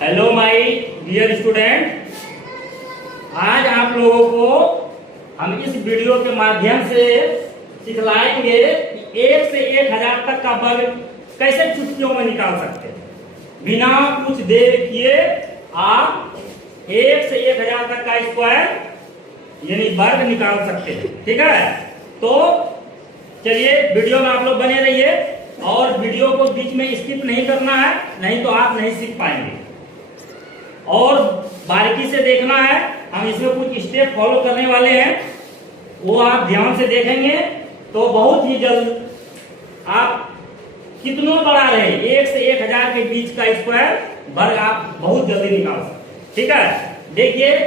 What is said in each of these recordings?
Hello my dear student, आज आप लोगों को हम इस वीडियो के माध्यम से सिखलाएंगे कि 1 से 1000 तक का वर्ग कैसे चुटकियों में निकाल सकते हैं। बिना कुछ देर किए आप 1 से 1000 तक का स्क्वायर यानी वर्ग निकाल सकते हैं। ठीक है, तो चलिए वीडियो में आप लोग बने रहिए और वीडियो को बीच में स्किप नहीं करना है, नहीं तो आप नहीं सीख पाएंगे और बारीकी से देखना है। हम इसमें कुछ स्टेप फॉलो करने वाले हैं, वो आप ध्यान से देखेंगे तो बहुत ही जल्द आप कितना बड़ा रहे 1 से 1000 के बीच का स्क्वायर वर्ग आप बहुत जल्दी निकाल सकते हैं। ठीक है, देखिए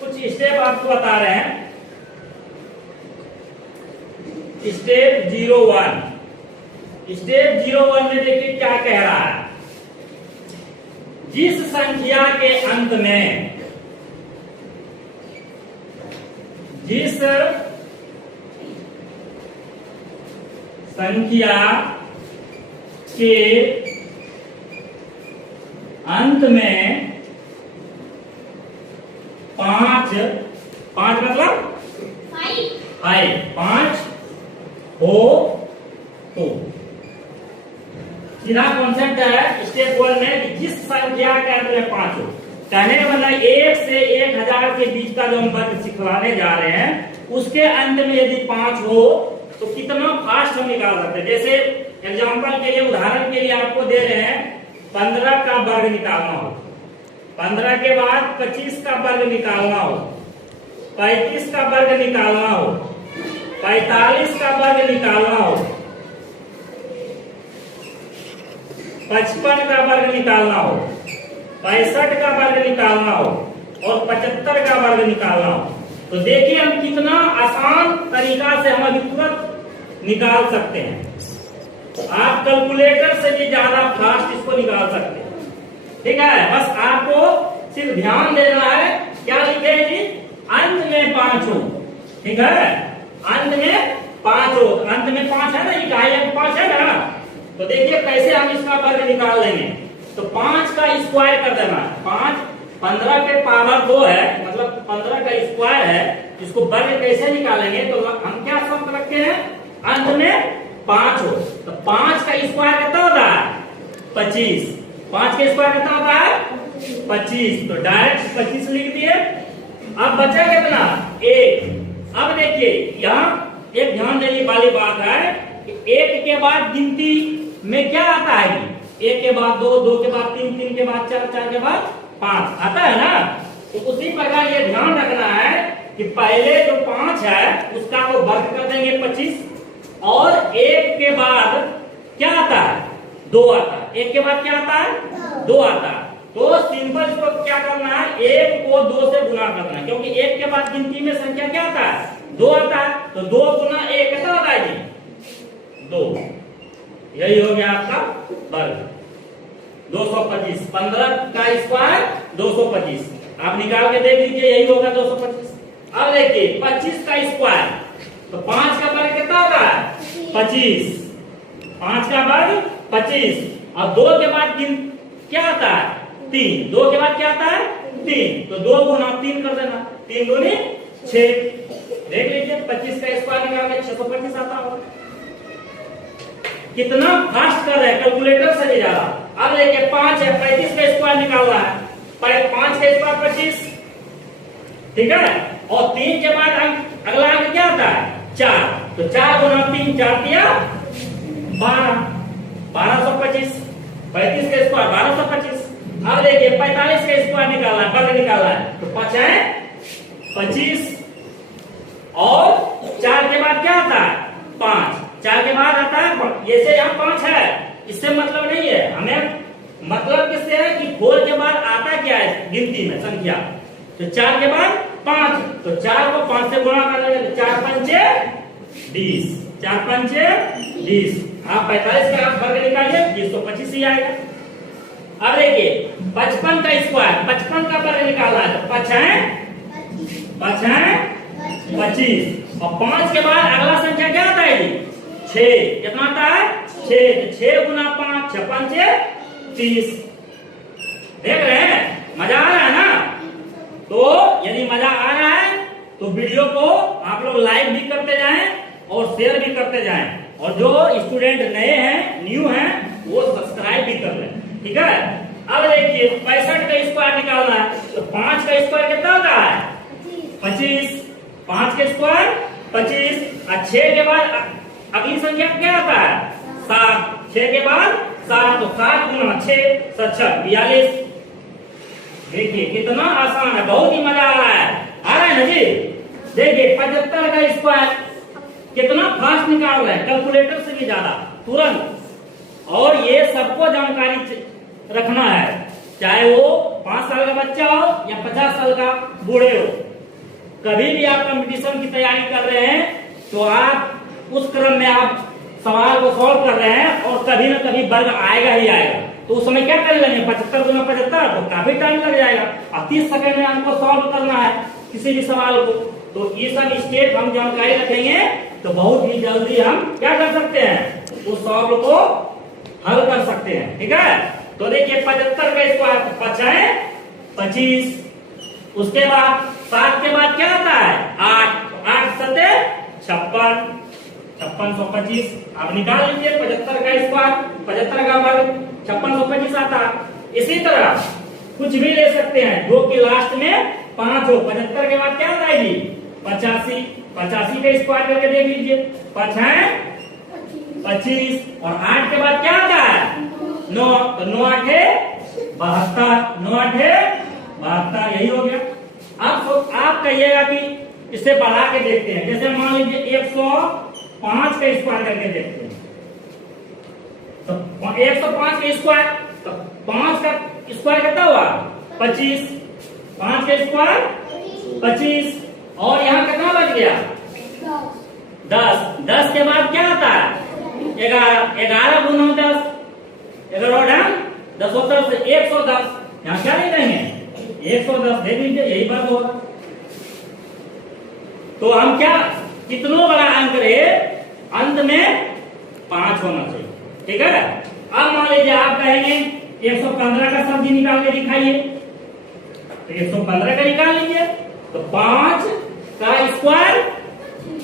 कुछ स्टेप आपको बता रहे हैं। स्टेप 01 में देखिए क्या कह रहा है। जिस संख्या के अंत में जिस संख्या के अंत में पांच मतलब 5 हो तो सीधा कॉन्सेप्ट है स्टेप 1 में कि जिस संख्या के अंत में 5 हो, कहने का मतलब 1 से 1000 के बीच का जो हम वर्ग सिखलाने जा रहे हैं उसके अंत में यदि 5 हो तो कितना फास्ट हम निकाल सकते हैं। जैसे एग्जांपल के लिए, उदाहरण के लिए आपको दे रहे हैं 15 का वर्ग निकालना हो, 15 के बाद 25 का वर्ग निकालना हो, 35 का वर्ग निकालना हो, 45 का वर्ग निकालना हो, 55 का वर्ग निकालना हो, 65 का वर्ग निकालना हो और 75 का वर्ग निकालना हो। तो देखिए हम कितना आसान तरीका से हम अभी तुरंत निकाल सकते हैं। आप कैलकुलेटर से भी ज्यादा फास्ट इसको निकाल सकते हैं। ठीक है, बस आपको सिर्फ ध्यान देना है। क्या लिखे जी? अंत में 5 हो। ठीक है, अंत में 5 हो, अंत में 5 है ना, इकाई अंक 5 है ना। तो देखिए कैसे हम इसका वर्ग निकाल लेंगे। तो 5 का स्क्वायर कर देना। 15 के पावर 2 है, मतलब 15 का स्क्वायर है। इसको वर्ग कैसे निकालेंगे? तो हम क्या शर्त रखते हैं? अंत में 5 हो। तो 5 का स्क्वायर कितना होता है? 25। 5 का स्क्वायर कितना होता है? 25। तो डायरेक्ट 25 लिख दिए। अब बचा कितना? 1। अब देखिए यहाँ एक ध्यान देने वाली बात है कि 1 के बाद गिनती में क्या आता है? 1 के बाद 2, 2 के बाद 3, 3 के बाद 4, 4 के बाद 5 आता है ना। तो उसी प्रकार ये ध्यान रखना है कि पहले जो 5 है उसका वो वर्ग कर देंगे 25 और 1 के बाद क्या आता है? 2 आता है। 1 के बाद क्या आता है? 2 आता है। तो सिंपल इसको क्या करना है? 1 को 2 से गुना करना है, क्योंकि 1 के बाद गिनती में संख्या क्या आता है? 2 आता है। तो 2 गुना 1 कितना होता है जी? 2। यही हो गया आपका वर्ग 225। 15 का स्क्वायर 225। आप निकाल के देख लीजिए, यही होगा 225। अब देखिए 25 का स्क्वायर, तो 5 का वर्ग कितना होता है? 25। 5 का वर्ग 25। अब 2 के बाद क्या आता है? 3। 2 के बाद क्या आता है? 3। तो 2 गुना 3 कर देना। 3 दूनी 6। देख लीजिए 25 का स्क्वायर निकाल के 625 आता होगा। कितना फास्ट कर रहे हैं, कैलकुलेटर से भी ज्यादा। अब देखिए 5 है, 35 का स्क्वायर निकालना है। 5 का स्क्वायर 25। ठीक है, और 3 के बाद अगला अंक क्या आता है? 4। तो 4 गुना 3, 4 दिया 12। 1225। 35 का स्क्वायर 1225। अब देखिए 45 का स्क्वायर निकालना है, वर्ग निकालना है। तो 5 है 25 और 4 के बाद क्या आता है? 5। 4 के बाद आता है जैसे यहाँ 5 है, इससे मतलब नहीं है हमें। मतलब किससे है कि 4 के बाद आता क्या है गिनती में संख्या? तो 4 के बाद 5। तो 4 को 5 से गुणा कर लेंगे। 4 पंचे 20। 4 पंचे 20। आप 45 का आप वर्ग निकालिए, 225 ही आएगा। अब देखिए 55 का स्क्वायर, 55 का वर्ग निकालना है। तो 5 है 25 और 5 के बाद अगला संख्या क्या आता है जी? 6। कितना आता है? 6 गुना 5 56 30। देख रहे हैं, मजा आ रहा है ना? तो यदि मजा आ रहा है तो वीडियो को आप लोग लाइक भी करते जाएं और शेयर भी करते जाएं, और जो स्टूडेंट नए हैं, न्यू हैं, वो सब्सक्राइब भी कर लें, ठीक है? अब देखिए 65 का स्क्वायर निकालना है, तो 5 का स्क्वायर कितना होता है? 25। 5 का स्क्वायर 25, और 6 के बाद अगली संख्या क्या आता है? 7। 6 के बाद 7, तो 7 गुना 6 7 42। देखिए कितना आसान है, बहुत ही मजा आ रहा है ना जी? देखिए 75 का स्क्वायर कितना फास्ट निकाल रहे हैं, कैलकुलेटर से भी ज्यादा, तुरंत। और ये सबको जानकारी रखना है, चाहे वो 5 साल का बच्चा हो या 50 साल का बूढ़े हो। कभी भी आप कंपटीशन की तैयारी कर रहे हैं तो आप उस क्रम में आप सवाल को सॉल्व कर रहे हैं, और कभी ना कभी वर्ग आएगा ही आएगा। तो उस समय क्या कर लेंगे? 75 गुना 75, तो काफी टाइम लग जाएगा, और 30 सेकंड में हमको सॉल्व करना है किसी भी सवाल को। तो ये सब स्टेप हम जानकारी रखेंगे तो बहुत ही जल्दी हम क्या कर सकते हैं? उस सॉल्व को हल कर सकते हैं, ठीक है? तो देखिए 75 का स्क्वायर 5 है 25, उसके बाद 7 के बाद क्या आता है? 8। 8 सते 56, 5625। आप निकाल लीजिए 75 का स्क्वायर, 75 का वर्ग 5625 आता। इसी तरह कुछ भी ले सकते हैं जो कि लास्ट में 5 हो। 75 के बाद क्या आता है जी? 85। 85 का स्क्वायर करके देख लीजिए, 5 है 25, और 8 के बाद क्या आता है? 9, तो 9 8 है 72, 9 8 है 72, यही हो गया। अब आप कहिएगा कि इसे बढ़ा के देखते हैं, जैसे मान लीजिए 105 का स्क्वायर करके देखते हैं, तो 105 का स्क्वायर, तो 5 का स्क्वायर कितना हुआ? 25। 5 का स्क्वायर 25, और यहाँ कितना बच गया? 10। 10 के बाद क्या आता है? 11। 11 गुना 10, 11 10 होता है 110। यहाँ क्या नहीं देंगे? 110 दे दीजिए, यही बात होगा। तो हम क्या कितना बड़ा अंक रहे, अंत में 5 होना चाहिए, ठीक है? अब मान लीजिए आप कहेंगे 115 का सब्जी निकाल के दिखाइए, तो 115 का निकाल लीजिए, तो 5 का स्क्वायर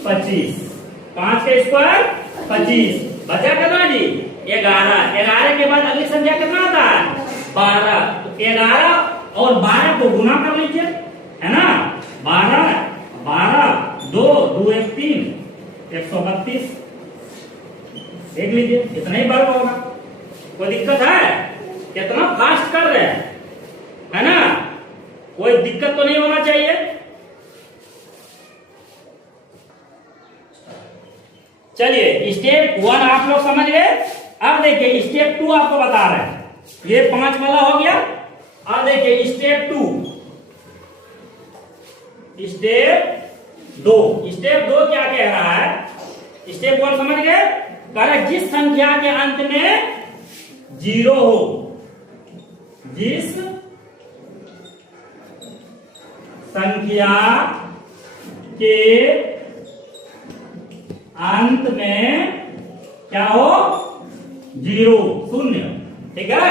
25, 5 का स्क्वायर 25, बचा कितना जी? 11। 11 के बाद अगली संख्या कितना आता है? 12। तो 11 और 12 को गुना कर लीजिए, है ना? 12 2 2 1 3, 132। देख लीजिए इतना ही वर्ग होगा। कोई दिक्कत है? कितना फास्ट कर रहे हैं, है ना? कोई दिक्कत तो नहीं होना चाहिए। चलिए स्टेप 1 आप लोग समझ गए। अब देखिए स्टेप 2 आपको बता रहे हैं, ये 5 वाला हो गया। अब देखिए स्टेप 2, स्टेप 2 क्या कह रहा है? स्टेप 1 समझ गए? कह रहा है जिस संख्या के अंत में 0 हो, जिस संख्या के अंत में क्या हो? 0, शून्य, ठीक है?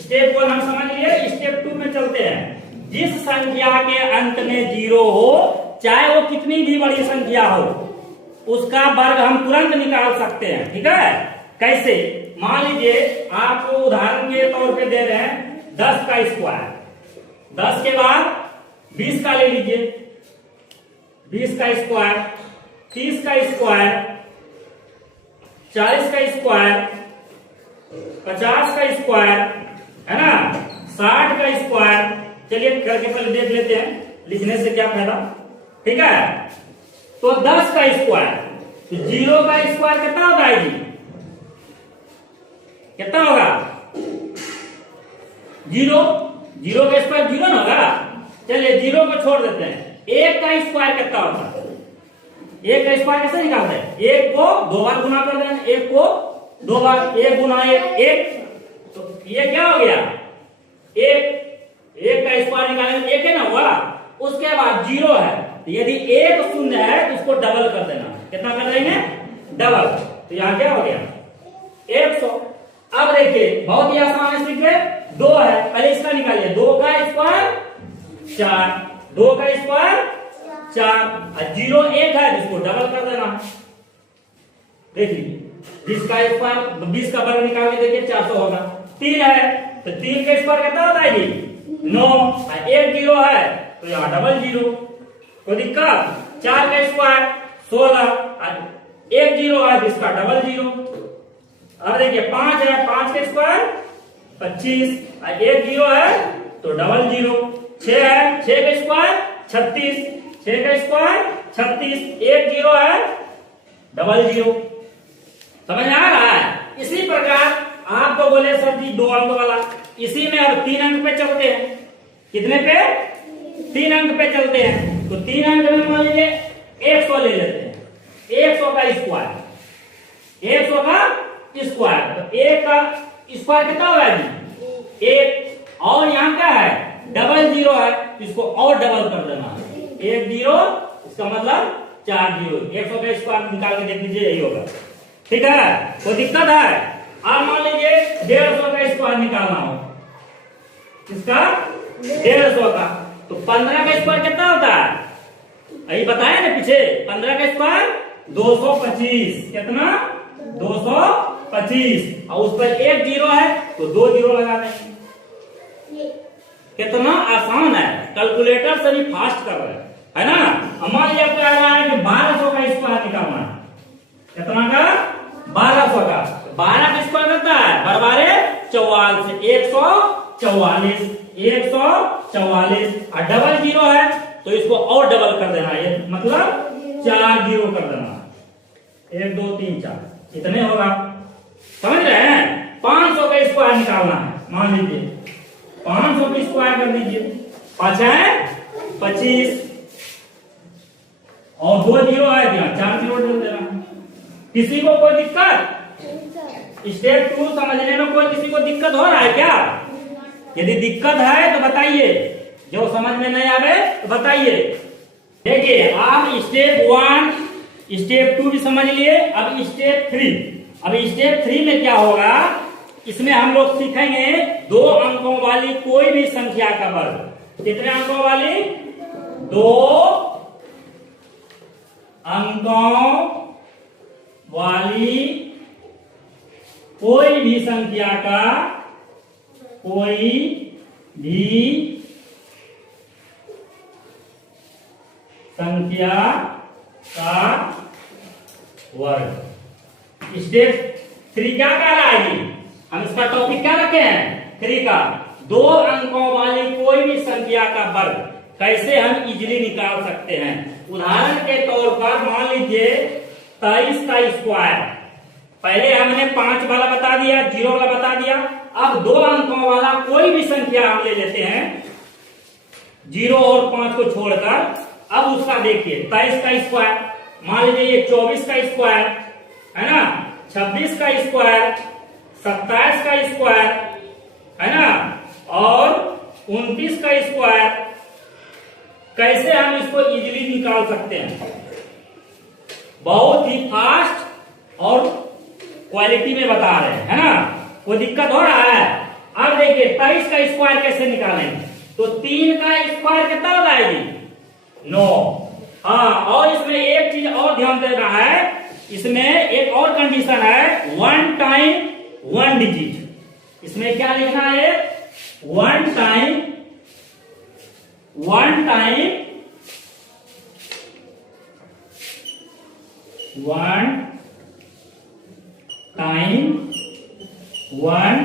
स्टेप 1 हम समझ लिए। स्टेप 2 में चलते हैं। जिस संख्या के अंत में 0 हो, चाहे वो कितनी भी बड़ी संख्या हो, उसका वर्ग हम तुरंत निकाल सकते हैं, ठीक है? कैसे? मान लीजिए आपको उदाहरण के तौर पे दे रहे हैं 10 का स्क्वायर, 10 के बाद 20 का ले लीजिए, 20 का स्क्वायर, 30 का स्क्वायर, 40 का स्क्वायर, 50 का स्क्वायर, है ना? 60 का स्क्वायर। चलिए करके पहले देख लेते हैं, लिखने से क्या फायदा, ठीक है? तो 10 का स्क्वायर, तो 0 का स्क्वायर कितना होता है जी? कितना होगा? 0 का स्क्वायर 0 ना होगा। चलिए 0 को छोड़ देते हैं। 1 का स्क्वायर कितना होता है? 1 का स्क्वायर कैसे निकालते हैं? 1 को 2 बार गुना कर दें, 1 को 2 बार, 1 गुना 1, तो ये क्या हो गया? 1 का स्क्वायर निकालेंगे 1 है ना हुआ। उसके बाद 0 है, तो यदि 1 शून्य है तो उसको डबल कर देना। कितना कर देंगे? डबल। तो यहाँ क्या हो गया? 100। अब देखिए बहुत ही आसान है, सीख 2 है, पहले इसका निकालिए, 2 का स्क्वायर 4, 2 का स्क्वायर 4, और 0 1 है इसको डबल कर देना। देखिए 20 का स्क्वायर 20 का वर्ग निकाल के देखिए 400 होगा। 3 है तो 3 का स्क्वायर कितना होता है जी 9, और 1 0 है तो यहाँ डबल 0, कोई दिक्कत। 4 का स्क्वायर 16, और 1 0 है इसका डबल 0। अब देखिए 5 है, 5 का स्क्वायर 25, और 1 0 है तो डबल 0। 6 है, 6 का स्क्वायर 36, 6 का स्क्वायर 36, 1 0 है डबल 0। समझ आ रहा है? इसी प्रकार आप तो बोले सर जी 2 अंक वाला, इसी में अब 3 अंक पे चलते हैं। कितने पे? 3 अंक पे चलते हैं। तो 3 अंक में मान लीजिए 100 ले लेते हैं, 100 का स्क्वायर, 100 का स्क्वायर, तो 1 का स्क्वायर कितना होगा जी 1, और यहाँ क्या है डबल 0 है, इसको और डबल कर देना है, 1 0, इसका मतलब 4 0। 100 का स्क्वायर निकाल के देख लीजिए, यही होगा। ठीक है, कोई दिक्कत है? आप मान लीजिए 150 का स्क्वायर निकालना हो, इसका 150 का, तो 15 का स्क्वायर कितना होता है? अभी बताया ना पीछे, 15 का स्क्वायर 225, कितना 225, और उस पर 1 0 है तो 2 0 लगा देंगे। कितना आसान है, कैलकुलेटर से भी फास्ट कर रहे है ना। मान लीजिए कह रहा है कि 1200 का स्क्वायर निकालना है, कितना का 1200 का, 12 का स्क्वायर करता है बराबर 44, 144, 144, और डबल 0 है तो इसको और डबल कर देना है, मतलब 4 0 कर देना, 1 2 3 4 इतने होगा। समझ रहे हैं? 500 का स्क्वायर निकालना है, मान लीजिए 500 का स्क्वायर कर दीजिए, 5 है 25, और 2 0 है क्या 4 0 डाल देना। किसी को कोई दिक्कत? स्टेप 2 समझने में कोई किसी को दिक्कत हो रहा है क्या? यदि दिक्कत है तो बताइए, जो समझ में नहीं आ रहे तो बताइए। देखिए आप स्टेप 1 स्टेप 2 भी समझ लिए, अब स्टेप 3। अब स्टेप 3 में क्या होगा, इसमें हम लोग सीखेंगे 2 अंकों वाली कोई भी संख्या का वर्ग। कितने अंकों वाली? 2 अंकों वाली कोई भी संख्या का, कोई भी संख्या का वर्ग। स्टेप 3 क्या कह रहा है जी? हम इसका टॉपिक क्या रखे हैं 3 का, 2 अंकों वाली कोई भी संख्या का वर्ग कैसे हम इजीली निकाल सकते हैं। उदाहरण के तौर पर मान लीजिए 23 का स्क्वायर, पहले हमने 5 वाला बता दिया, 0 वाला बता दिया, अब 2 अंकों वाला कोई भी संख्या हम ले लेते हैं 0 और 5 को छोड़कर। अब उसका देखिए 23 का स्क्वायर, मान लीजिए ये 24 का स्क्वायर है ना, 26 का स्क्वायर, 27 का स्क्वायर है ना, और 29 का स्क्वायर। कैसे हम इसको इजीली निकाल सकते हैं? बहुत ही फास्ट और क्वालिटी में बता रहे हैं, है ना। कोई दिक्कत हो रहा है? अब देखिए 23 का स्क्वायर कैसे निकालेंगे, तो 3 का स्क्वायर कितना होता है जी 9। हाँ, और इसमें एक चीज और ध्यान देना है, इसमें एक और कंडीशन है 1 टाइम 1 डिजिट। इसमें क्या लिखना है 1 time 1 time 1 time 1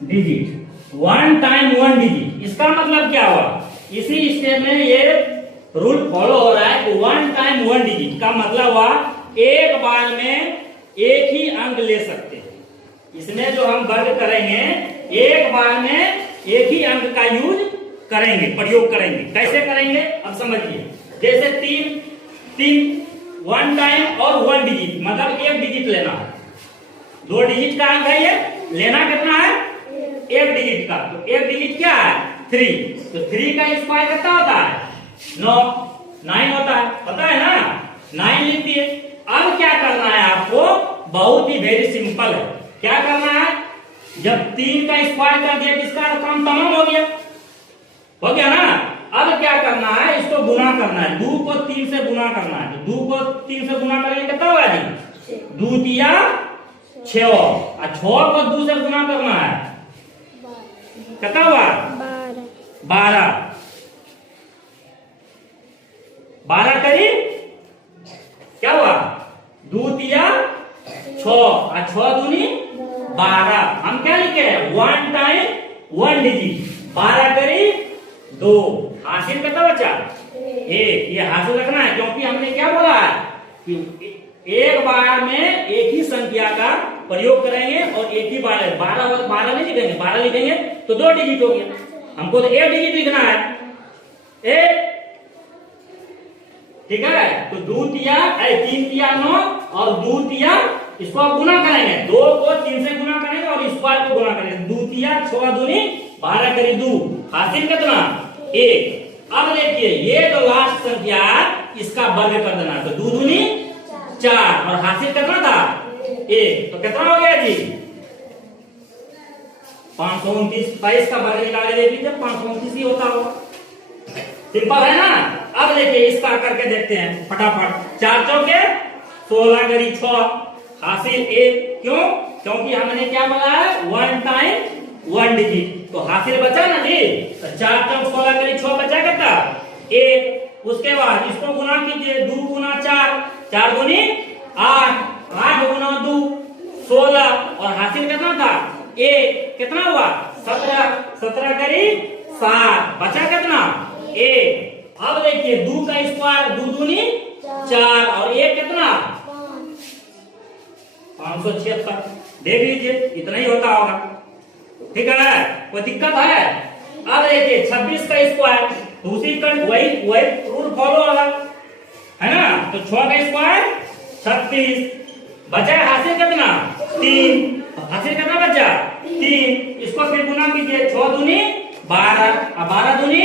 digit. 1 time 1 digit, इसका मतलब क्या हुआ? इसी स्टेप में ये रूल फॉलो हो रहा है। 1 टाइम 1 डिजिट का मतलब हुआ एक बार में एक ही अंक ले सकते हैं। इसमें जो हम वर्ग करेंगे एक बार में एक ही अंक का यूज करेंगे, प्रयोग करेंगे। कैसे करेंगे अब समझिए। जैसे 3 1 टाइम और 1 डिजिट, मतलब 1 डिजिट लेना है। 2 डिजिट का अंक है ये, लेना कितना है 1 डिजिट का। तो 1 डिजिट क्या है 3, तो 3 का स्क्वायर कितना होता है 9 होता है, पता है ना, 9 लिख दिए। अब क्या करना है आपको, बहुत ही वेरी सिंपल है। क्या करना है जब 3 का स्क्वायर कर दिया इसका काम तमाम हो गया ना। अब क्या करना है, इसको गुना करना है, 2 को 3 से गुना करना है। तो 2 को 3 से गुना करेंगे कितना होगा जी, 2 तिया 6 और 6 को 2 से गुना करना है कितना हुआ 12 करीब क्या हुआ 2 तिया 6 और 6 दूनी 12। हम क्या लिखे 1 टाइम 1 डिजिट 12 करीब 2 हासिल कितना बचा 1। ये हासिल रखना है क्योंकि हमने क्या बोला है कि एक बार में एक ही संख्या का प्रयोग करेंगे और एक ही बार 12 नहीं लिखेंगे, 12 लिखेंगे तो 2 डिजिट हो गया, हमको तो 1 डिजिट लिखना है 1, ठीक है। तो 2 तिया 3 तिया 9 और 2 तिया इसको आप गुना करेंगे, 2 को 3 से गुना करेंगे और स्क्वायर को गुना करेंगे, 2 तिया 6 दूनी 12 करीब 2 हासिल कितना 1। अब देखिए ये जो लास्ट संख्या इसका वर्ग कर देना, तो 2 दूनी 4 और हासिल करना था 1, तो कितना हो गया जी 529। 22 का वर्ग निकाले देखिए 529 ही होता होगा, सिंपल है ना। अब देखिए इसका करके देखते हैं फटाफट, 4 चौके 16 करीब 6 हासिल 1, क्यों क्योंकि हमने क्या बोला है 1 टाइम 1 डिजिट, तो हासिल बचा ना जी, तो 4 चौक 16 करीब 6 बचा कितना 1। उसके बाद इसको गुना कीजिए, 2 गुना 4 4 गुनी 8 8 गुना 2 16 और हासिल कितना था 1, कितना हुआ 17 17 करीब 7 बचा कितना 1। अब देखिए 2 का स्क्वायर 2 दूनी 4 और 1 कितना 576, देख लीजिए इतना ही होता होगा, ठीक है कोई दिक्कत है। अब देखिए 26 का स्क्वायर दूसरी वही रूल फॉलो होगा है ना, तो 6 का स्क्वायर 36 बचा हासिल कितना 3, हासिल कितना बचा 3, इसको फिर गुना कीजिए 6 दूनी 12 और 12 दूनी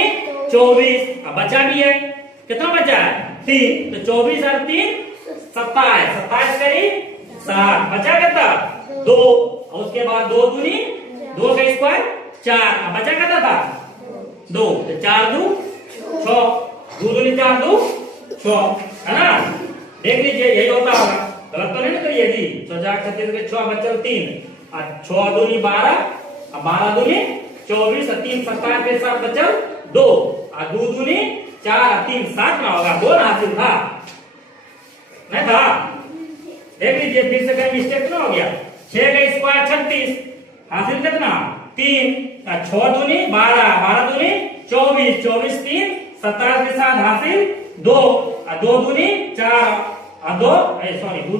24 अब बचा भी है कितना बचा है 3, तो 24 और 3 27 27 करीब 7 बचा कितना 2 और उसके बाद 2 दूनी 2 का स्क्वायर 4 अब बचा कितना था 2, तो 4 2 6 2 दूनी 4 2 6 है ना, देख लीजिए यही होता होगा, गलत तो नहीं करिए जी। 6 6 बचल 3 और 6 दूनी 12 और 12 दूनी 24 और 3 27 के साथ बचल 2 और 2 दूनी 4 और 3 7 ना होगा, 2 हासिल था नहीं था, देख लीजिए फिर से कहीं मिस्टेक ना हो गया। 6 का स्क्वायर 36 हासिल कितना 3 और 6 दूनी 12 12 दूनी 24 24 3 27 के साथ हासिल 2 और 2 दूनी 4 और 2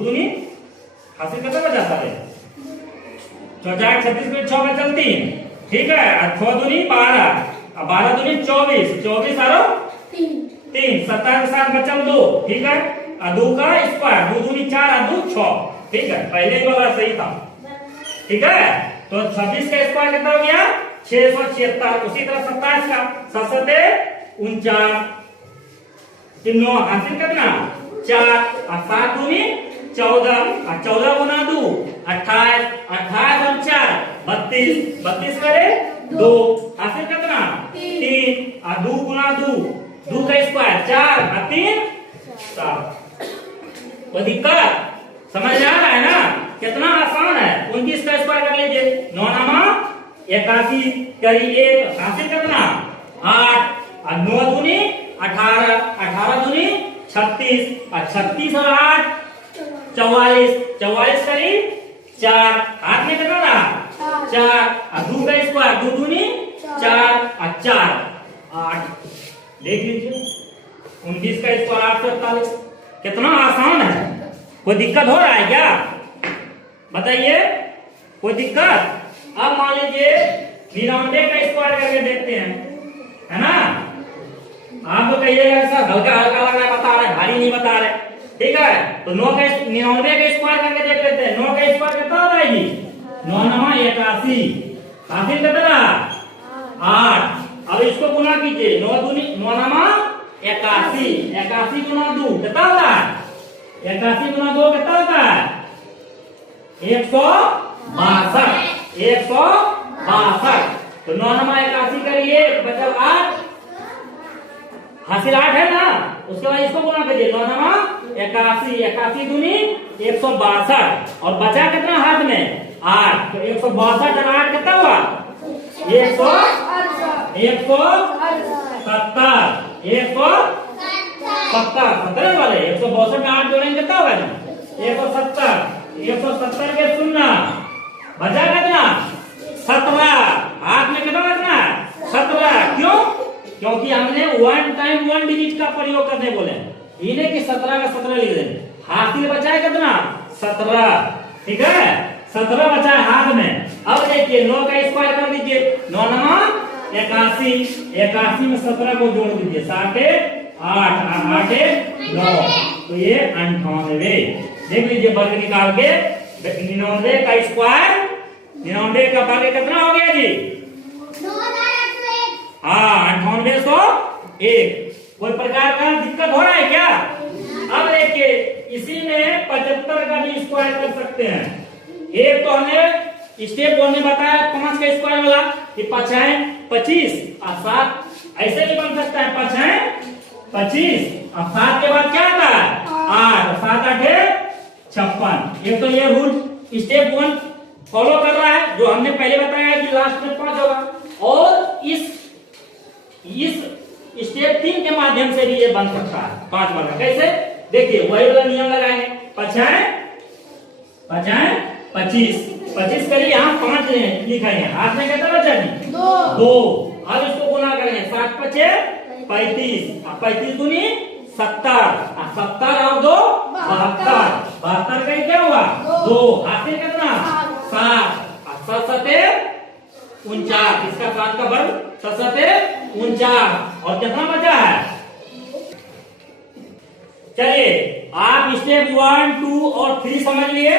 दूनी हासिल कितना बचा है 4 36 में 6 बचल 3, ठीक है, और 6 दूनी 12 और 12 दूनी 24 24 और 3 27 के साथ बचल 2, ठीक है, और 2 का स्क्वायर 2 दूनी 4 और 2 6, ठीक है, पहले ही वाला सही था, ठीक है। तो 26 का स्क्वायर कितना हो गया 676, उसी तरह 27 का 7 49 9 हासिल कितना 4 और 7 दूनी 14 और 14 गुना 2 28 28 और 4 32 32 करे 2 हासिल कितना 3 और 2 गुना 2 2 का स्क्वायर 4 और 3 7। कोई दिक्कत समझ आ रहा है ना, कितना आसान है। 29 का स्क्वायर कर लीजिए 9 नामा 81 करी 1 हासिल कितना 8 और 9 दूनी 18 18 दूनी 36 और 36 और 8 44 44 करी 4 हाथ में कितना रहा 4 और 2 का स्क्वायर 2 दूनी 4 और 4 8, देख लीजिए 29 का स्क्वायर 848, कितना आसान है। कोई दिक्कत हो रहा है क्या बताइए, कोई दिक्कत। अब मान लीजिए 99 का स्क्वायर करके देखते हैं है ना, आप तो कहिएगा सर हल्का हल्का लग रहा है बता रहे भारी नहीं बता रहे, ठीक है, तो 99 का स्क्वायर करके देख लेते हैं। 9 का स्क्वायर कितना हो जाएगी 9 नमा 81 हासिल कितना 8, अब इसको गुना कीजिए 9 दूनी 9 नमा 81 81 गुना 2 कितना होता है 81 गुना 2 कितना होता है 162, 162। तो 9 नमा 81 करिए, बचल 8, हासिल 8 है ना, उसके बाद इसको गुना करिए, 9 नमा 81, 81 दूनी 162, और बचा कितना हाथ में 8, तो 162 और 8 कितना हुआ 170, 170 वाले 162 में 8 जोड़ेंगे कितना होगा 170, 170 के शून्य बचा कितना 17, हाथ में कितना बचना 17, क्यों, क्योंकि हमने 1 टाइम 1 डिजिट का प्रयोग करने बोले, इन्हें कि 17 का 17 लिख दें, हासिल बचा है कितना 17, ठीक है 17 बचा है हाथ में। अब देखिए 9 का स्क्वायर कर दीजिए, 9 नमा 81, 81 में 17 को जोड़ दीजिए, 7 8 8 9, तो ये 98। देख लीजिए वर्ग निकाल के, 99 का स्क्वायर, 99 का वर्ग कितना हो गया जी, हाँ 9801। कोई प्रकार का दिक्कत हो रहा है क्या? अब देखिए इसी में 75 का भी स्क्वायर कर सकते हैं। एक तो हमें स्टेप 1 में बताया 5 का स्क्वायर वाला कि 5 है 25 और 7, ऐसे भी बन सकता है 5 है 25 और 7 के बाद क्या आता है 8, 7 8 56। एक तो ये रूल स्टेप 1 फॉलो कर रहा है, जो हमने पहले बताया कि लास्ट में 5 होगा, और इस स्टेप 3 के माध्यम से भी ये बन सकता है 5 वाला। कैसे देखिए वही वाला नियम लगाएंगे, 5 है 25, 25 करिए, यहाँ 5 लिखाएंगे, हाथ में कितना बचा जी 2, अब इसको गुना करेंगे, 7 5 35, 35 दूनी 70, 70 और 2 72, 72 का क्या हुआ 2, हासिल कितना 7, 7 7 49, इसका 7 का वर्ग 7 7 49, और कितना बचा है, चलिए आप स्टेप 1 2 और 3 समझ लिए।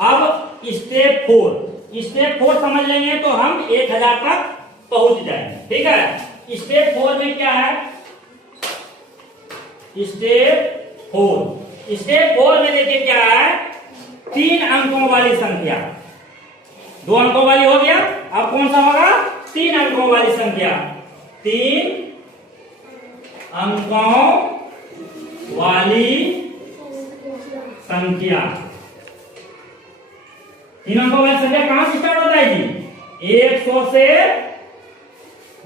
अब स्टेप 4 समझ लेंगे तो हम 1000 तक पहुंच जाएंगे, ठीक है। स्टेप 4 में क्या है, स्टेप 4 में देखिए क्या है, 3 अंकों वाली संख्या, 2 अंकों वाली हो गया, अब कौन सा होगा 3 अंकों वाली संख्या, 3 अंकों वाली संख्या, 3 अंकों वाली संख्या कहां से स्टार्ट होता है जी 100 से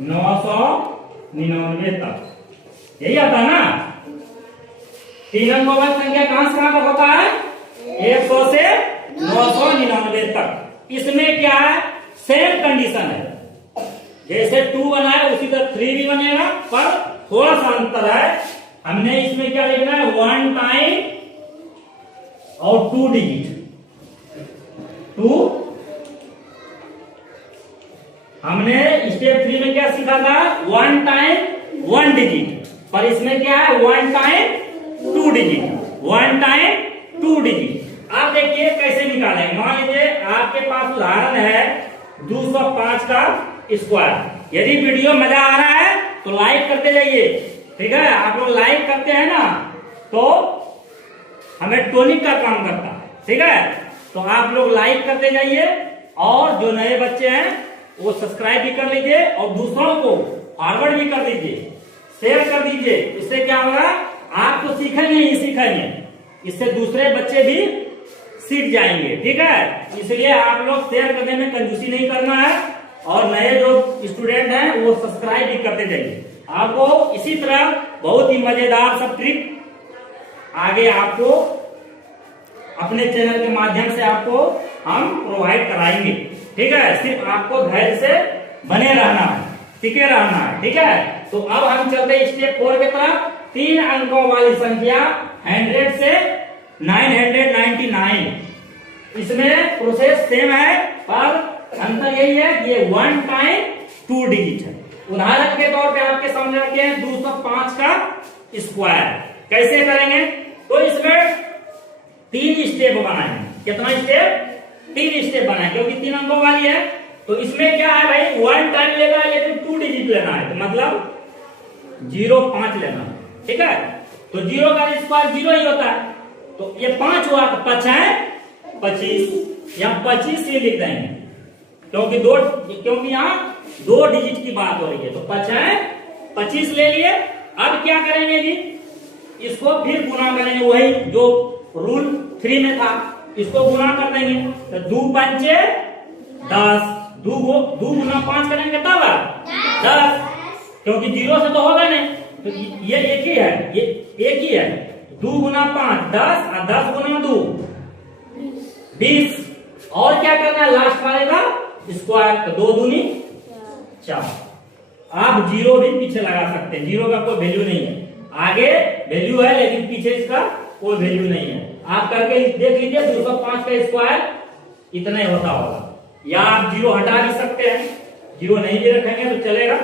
999 तक, यही आता है ना। 3 अंकों वाली संख्या कहां से कहां तक होता है 100 से 999 तक। इसमें क्या है सेम कंडीशन है, जैसे 2 बना है उसी तरह 3 भी बनेगा, पर थोड़ा सा अंतर है। हमने इसमें क्या लिखना है 1 टाइम और 2 डिजिट, 2 हमने स्टेप 3 में क्या सीखा था 1 टाइम 1 डिजिट, पर इसमें क्या है 1 टाइम 2 डिजिट, 1 टाइम 2 डिजिट। आप देखिए कैसे निकालेंगे, मान लीजिए आपके पास उदाहरण है 205 का स्क्वायर। यदि वीडियो मजा आ रहा है तो लाइक करते जाइए, ठीक है। आप लोग लाइक करते हैं ना तो हमें टोनिक का काम करता है, ठीक है। तो आप लोग लाइक करते जाइए, और जो नए बच्चे हैं वो सब्सक्राइब भी कर लीजिए, और दूसरों को फॉरवर्ड भी कर दीजिए, शेयर कर दीजिए। इससे क्या होगा आप तो सीखेंगे ही सीखेंगे, इससे दूसरे बच्चे भी सीख जाएंगे, ठीक है। इसलिए आप लोग शेयर करने में कंजूसी नहीं करना है, और नए जो स्टूडेंट हैं वो सब्सक्राइब भी करते जाइए। आपको इसी तरह बहुत ही मजेदार सब ट्रिक आगे आपको अपने चैनल के माध्यम से आपको हम प्रोवाइड कराएंगे, ठीक है। सिर्फ आपको धैर्य से बने रहना है, टिके रहना है, ठीक है। तो अब हम चलते हैं स्टेप 4 की तरफ। 3 अंकों वाली संख्या 100 से 999, इसमें प्रोसेस सेम है, पर अंतर यही है कि ये 1 टाइम 2 डिजिट है। उदाहरण के तौर पे आपके सामने रखे हैं 205 का स्क्वायर, कैसे करेंगे तो इसमें 3 स्टेप बनाएंगे। कितना स्टेप 3 स्टेप बनाए, क्योंकि 3 अंकों वाली है। तो इसमें क्या है भाई 1 टाइम लेना है, लेकिन 2 डिजिट लेना है, तो मतलब 05 लेना है, ठीक है। तो 0 का स्क्वायर 0 ही होता है, तो ये 5 हुआ, तो 5 है 25, या 25 ही लिख देंगे, क्योंकि यहाँ 2 डिजिट की बात हो रही है। तो 25 ले लिए। अब क्या करेंगे जी, इसको फिर गुना करेंगे, वही जो रूल 3 में था, इसको गुना कर देंगे। तो 2 पंचे 10, 2 गुना 5 करेंगे तब 10, क्योंकि 0 से तो होगा नहीं, तो ये एक ही है, ये एक ही है। 2 गुना 5 10 और 10 गुना 2 20। और क्या करना है लास्ट वाले का स्क्वायर, तो 2 दूनी 4। आप 0 भी पीछे लगा सकते हैं, 0 का कोई वैल्यू नहीं है, आगे वैल्यू है लेकिन पीछे इसका कोई वैल्यू नहीं है। आप करके देख लीजिए 205 का स्क्वायर इतना ही होता होगा, या आप 0 हटा भी सकते हैं, 0 नहीं भी रखेंगे तो चलेगा।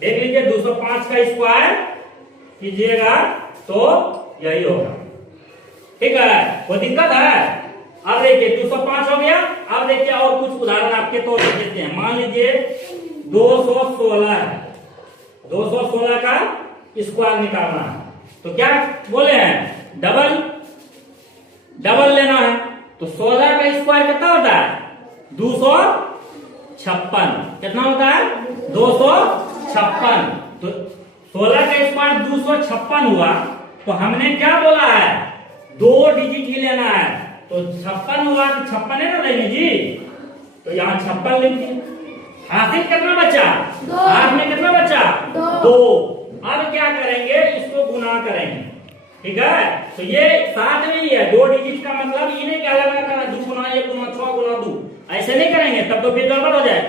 देख लीजिए 205 का स्क्वायर कीजिएगा तो यही होगा, ठीक है, कोई दिक्कत है। अब देखिए 205 हो गया। अब देखिए और कुछ उदाहरण आपके तो देते हैं। मान लीजिए 216 है, 216 का स्क्वायर निकालना है, तो क्या बोले हैं डबल लेना है। तो 16 का स्क्वायर कितना होता है 256, कितना होता है 256। तो 16 का स्क्वायर 256 हुआ, तो हमने क्या बोला है 2 डिजिट ही लेना है, तो 56 हुआ तो 56 है ना लेंगे जी, तो यहाँ 56 लेंगे। हासिल कितना बचा, हाथ में कितना बचा 2। अब क्या करेंगे, इसको गुना करेंगे, ठीक है। तो ये साथ में ही है, 2 डिजिट का मतलब ये नहीं क्या लगा करना 2 गुना 1 गुना 6 गुना 2, ऐसे नहीं करेंगे, तब तो फिर गड़बड़ हो जाए।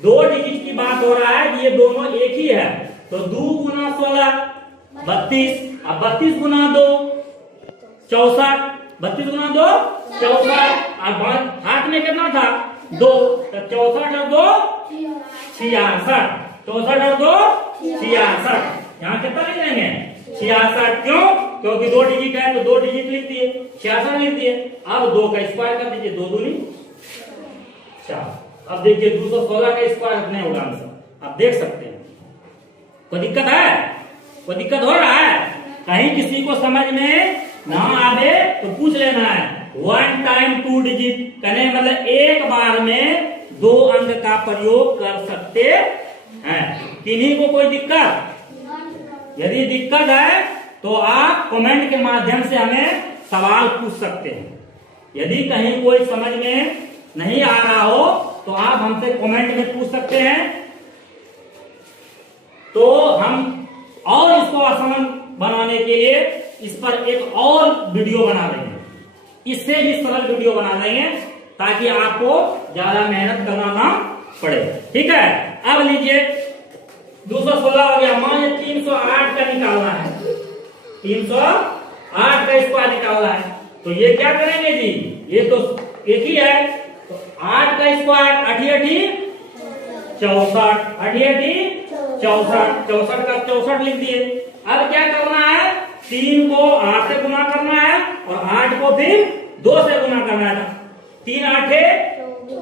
2 डिजिट की बात हो रहा है, ये दोनों एक ही है। तो 2 गुना 16 32, अब 32 गुना 2 64, 32 गुना 2 64, और हाथ में कितना था 2, तो 64 और 2 66, 64 और 2 66। यहाँ कितना लिख देंगे 66, क्यों, क्योंकि 2 डिजिट है तो 2 डिजिट लिख दिए, 66 लिख दिए। अब 2 का स्क्वायर कर दीजिए, 2 दूनी 4। अब देखिए 216 का स्क्वायर कितने होगा आंसर, आप देख सकते हैं। कोई दिक्कत है, कोई दिक्कत हो रहा है, कहीं किसी को समझ में ना आवे तो पूछ लेना है। 1 टाइम 2 डिजिट कहने मतलब एक बार में 2 अंक का प्रयोग कर सकते हैं। किन्हीं को कोई दिक्कत, यदि दिक्कत है तो आप कमेंट के माध्यम से हमें सवाल पूछ सकते हैं। यदि कहीं कोई समझ में नहीं आ रहा हो तो आप हमसे कमेंट में पूछ सकते हैं, तो हम और इसको आसान बनाने के लिए इस पर एक और वीडियो बना देंगे, इससे भी सरल वीडियो बना देंगे, ताकि आपको ज्यादा मेहनत करना ना पड़े, ठीक है। अब लीजिए 216 हो गया, मान 308 का निकालना है, 308 का स्क्वायर निकालना है। तो ये क्या करेंगे जी, ये तो एक ही है, तो 8 का स्क्वायर 8 64, 64 का 64 लिख दिए। अब क्या करना है, 3 को 8 से गुना करना है और 8 को फिर 2 से गुना करना है। 3 8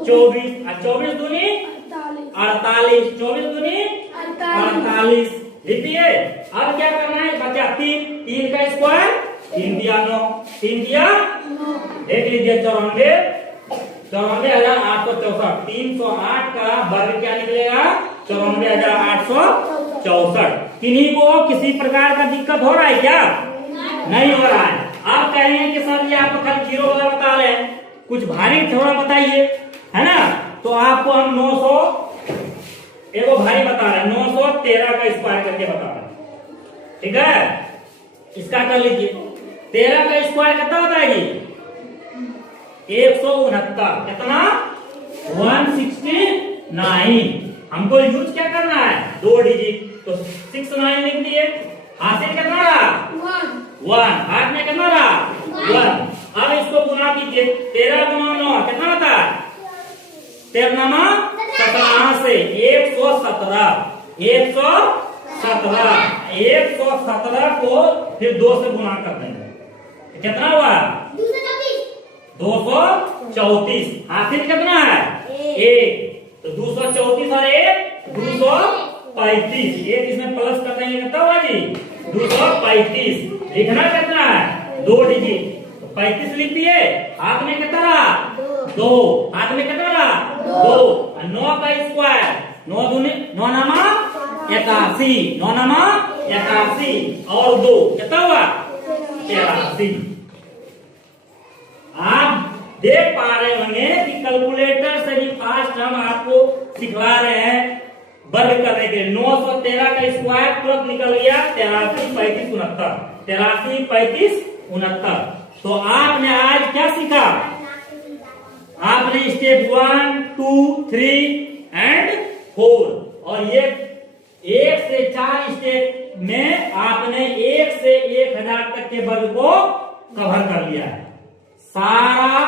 24, 24 दूनी 48, 24 दूनी 48 लिख दिए। अब क्या करना है, बचा 3 का स्क्वायर 3 दिया 9, 3 दिया, देख लीजिए 94,864। 308 का वर्ग क्या निकलेगा 94,864। किन्हीं को किसी प्रकार का दिक्कत हो रहा है क्या, नहीं हो रहा है। आप कहेंगे कि सर ये आप कल 0 वाला बता रहे हैं, कुछ भारी थोड़ा बताइए, है ना। तो आपको हम 900 एगो भारी बता रहे हैं, 913 का स्क्वायर करके बता रहे हैं, ठीक है। इसका कर लीजिए, 13 का स्क्वायर कितना होता है जी 169, कितना 169। हमको यूज क्या करना है 2 डिजिट, तो 69 लिख दिए। हासिल कितना रहा 1, हाथ में कितना रहा 1। अब इसको गुना कीजिए, 13 गुना 9 कितना होता है 13 17 से 117, 117 को फिर 2 से गुना कर देंगे, कितना हुआ 234। हासिल कितना है 1, तो 234 और 1 235, एक इसमें प्लस कर देंगे, कितना हुआ जी 235। लिखना कितना है 2 डिजिट, तो 35 लिख दिए। हाथ में कितना रहा 2, हाथ में कितना रहा 2। 9 का स्क्वायर 9 दूनी 9 नमा 81, 9 नमा 81 और 2 कितना हुआ 83। आप देख पा रहे होंगे कि कैलकुलेटर से भी फास्ट हम आपको सिखला रहे हैं वर्ग करने के लिए। 913 का स्क्वायर तुरंत निकल गया 83 35 69, 83 35 69। तो आपने आज क्या सीखा? आपने स्टेप 1 2 3 एंड 4 और ये 1 से 4 स्टेप में आपने 1 से 1000 तक के वर्ग को कवर कर लिया है। सारा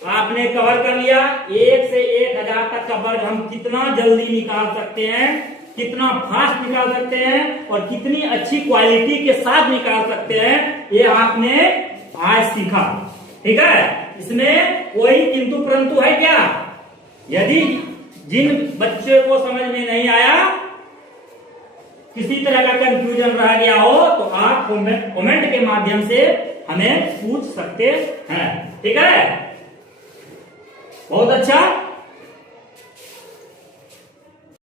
आपने कवर कर लिया। 1 से 1000 तक का वर्ग हम कितना जल्दी निकाल सकते हैं, कितना फास्ट निकाल सकते हैं और कितनी अच्छी क्वालिटी के साथ निकाल सकते हैं, ये आपने आज सीखा। ठीक है, इसमें कोई किंतु परंतु है क्या? यदि जिन बच्चे को समझ में नहीं आया, किसी तरह का कंफ्यूजन रह गया हो, तो आप कमेंट के माध्यम से हमें पूछ सकते हैं। ठीक है, बहुत अच्छा।